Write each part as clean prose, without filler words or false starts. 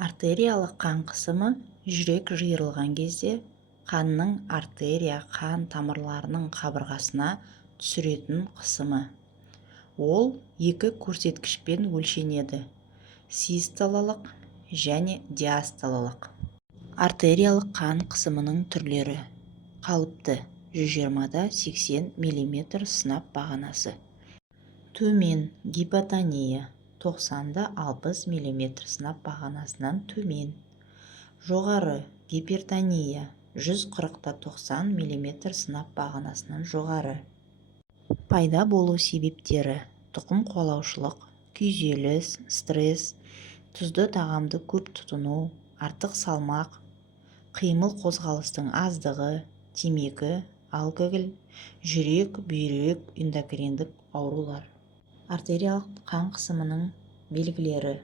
Артериялық қан қысымы жүрек жиырылған кезде қанның артерия қан тамырларының қабырғасына түсіретін қысымы. Ол екі көрсеткішпен өлшенеді: систолалық және диастолалық. Артериялық қан қысымының түрлері: қалыпты 120-80 мм сынап бағанасы. Төмен гипотония 90-60 мм сынап бағанасынан төмен. Жоғары гипертония 140-90 мм сынап бағанасынан жоғары. Пайда болу себептері: тұқым қуалаушылық, күйзеліс, стресс, тұзды тағамды көп тұтыну, артық салмақ, қимыл қозғалыстың аздығы, темекі, алкоголь, жүрек, бүйрек, эндокриндік аурулар. Артериялық қан қысымының белгілері: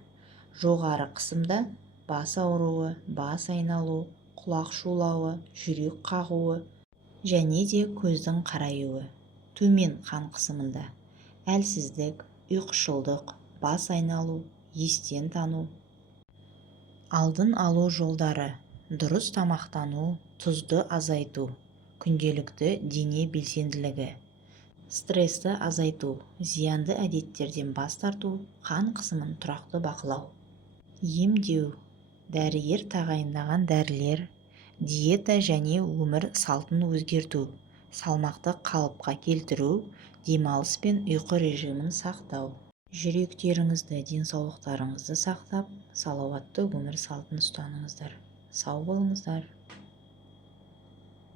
жоғары қысымда бас ауруы, бас айналу, құлақ шулауы, жүрек қағуы және де көздің қараюы. Төмен қан қысымында әлсіздік, ұйқышылдық, бас айналу, естен тану. Алдын алу жолдары: дұрыс тамақтану, тұзды азайту, күнделікті дене белсенділігі. Стрессті азайту, зиянды әдеттерден бас тарту, қан қысымын тұрақты бақылау. Емдеу: дәрігер тағайындаған дәрілер, диета және өмір салтын өзгерту, салмақты қалыпқа келтіру, демалыс пен ұйқы режимін сақтау. Жүректеріңізді, денсаулықтарыңызды сақтап, салауатты өмір салтын ұстаныңыздар. Сау болыңыздар.